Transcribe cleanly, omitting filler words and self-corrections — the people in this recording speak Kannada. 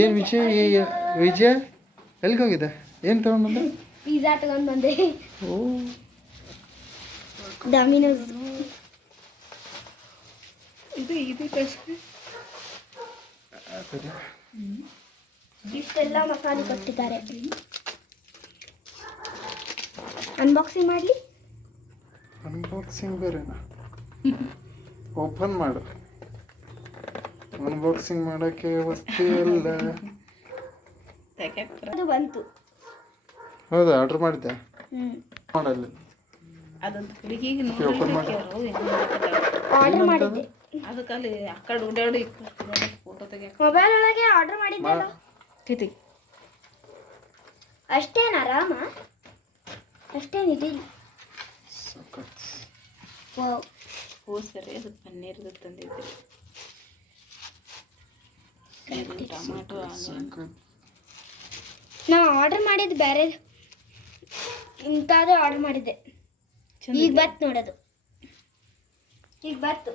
ಏನು ವಿಜಯ್ ವಿಜಯ ಎಲ್ಲಿಗೆ ಹೋಗಿದೆ? ಏನು ತಗೊಂಡ್ಬಂದೆ? ಪಿಜ್ಜಾ ತಗೊಂಡು ಬಂದೆ. ಓ ಡಾಮಿನೋಸ್. ಇದು ಕಷ್ಟ. ಸರಿ. ಇಷ್ಟೆಲ್ಲ ಮಸಾಲೆ ಕೊಟ್ಟಿದ್ದಾರೆ. ಅನ್ಬಾಕ್ಸಿಂಗ್ ಮಾಡಲಿ? ಅನ್ಬಾಕ್ಸಿಂಗ್ ಬೇರೆನಾ? ಓಪನ್ ಮಾಡು. ಅನ್ಬಾಕ್ಸಿಂಗ್ ಮಾಡೋಕ್ಕೆ ವಸ್ತು ಎಲ್ಲ. ಅದು ಬಂತು. ಹೌದಾ, ಆರ್ಡ್ರ್ ಮಾಡಿದ್ದೆ? ಮಾಡಲ್ಲಿ ಅದೊಂದು ಹುಡುಗಿಗೆ ಓಪನ್ ಮಾಡಿ. ಆರ್ಡರ್ ಮಾಡಿದ್ದೆ. ಅದಕ್ಕಲ್ಲಿ ಆ ಕಡೆ ಓಡಾಡಿ ಫೋಟೋ ತೆಗಿಯಕ್ಕೆ ಮೊಬೈಲ್ ಒಳಗೆ ಆರ್ಡರ್ ಮಾಡಿದ್ದೆ ಅಲ್ಲ? ತಿತಿ ಅಷ್ಟೇನು ಆರಾಮ? ಅಷ್ಟೇನಿದಿಲ್ಲ. ವಾವ್. ಹೋ ಸರಿ, ಅದು ಪನ್ನೀರ್ದು ತಂದಿದ್ದೆ. ಟೊಮಾಟೊ ನಾವು ಆರ್ಡರ್ ಮಾಡಿದ್ದು ಬೇರೆ, ಇಂಥದ್ದು ಆರ್ಡರ್ ಮಾಡಿದ್ದೆ. ಈಗ ಬತ್ತು ನೋಡೋದು, ಈಗ ಬತ್ತು.